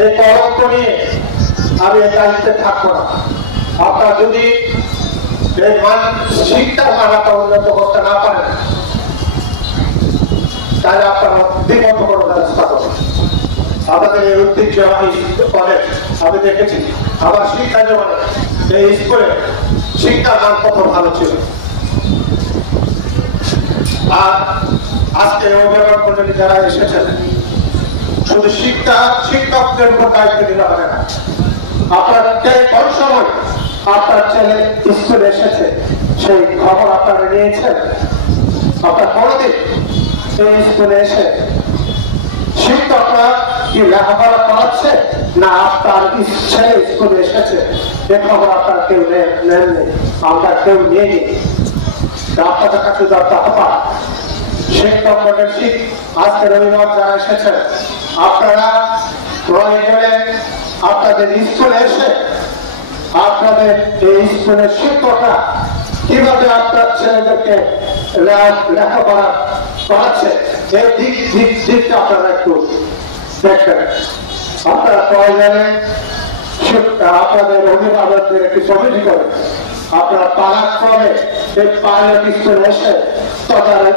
এই কলঙ্ক নিয়ে আমি এই দায়িত্বে থাকবো না। আপনারা যদি এই শিক্ষার মানাটা উন্নত করতে না পারেন তাহলে আপনারা দ্বিমত কোনো ব্যবস্থা করবেন। আমাদের এই ঐতিহ্যবাহী কলেজ আমি দেখেছি আমার শিক্ষা জীবনে এই স্কুলে শিক্ষার মান কত ভালো ছিল। আর আজকে অভিভাবক মন্ডলী যারা এসেছেন শুধু শিক্ষকদের উপর দায়িত্ব দিতে হবে না। আপনার কোন সময় আপনার ছেলে স্কুলে এসেছে সেই খবর আপনারা নিয়েছেন? আপনার কোনদিন এই স্কুলে এসে শিক্ষকরা কি লেখাপড়া করাচ্ছে না আপনার ছেলে স্কুলে এসেছে এ খবর আপনার কেউ নেননি, আমরা কেউ নিয়ে আপনাদের কাছে আহ্বান শিক্ষক মন্ডলী আজকের অভিভাবক যারা এসেছেন আপনারা প্রয়োজনে আপনাদের স্কুলে এসে আপনাদের এই স্কুলের শিক্ষকরা কিভাবে আপনার ছেলেদেরকে লেখাপড়া করাচ্ছে এই দিকটা আপনারা একটু দেখবেন। আপনারা প্রয়োজনে আপনাদের অভিভাবকদের একটি কমিটি করে আপনারা পালাক্রমে এই পাইলট স্কুলে এসে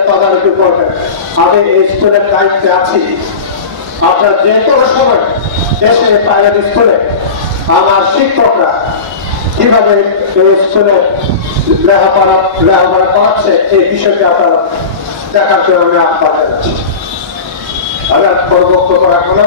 তদারকি করবেন। আমি এই স্কুলের দায়িত্বে আছি। আপনারা যে কোনো সময় এসে পাইলট স্কুলে আমার শিক্ষকরা কিভাবে এই স্কুলে লেখাপড়া করাচ্ছে এই বিষয়টি আপনারা দেখার জন্য আমি আহ্বান জানাচ্ছি। আমি আর বক্তব্য রাখবো না।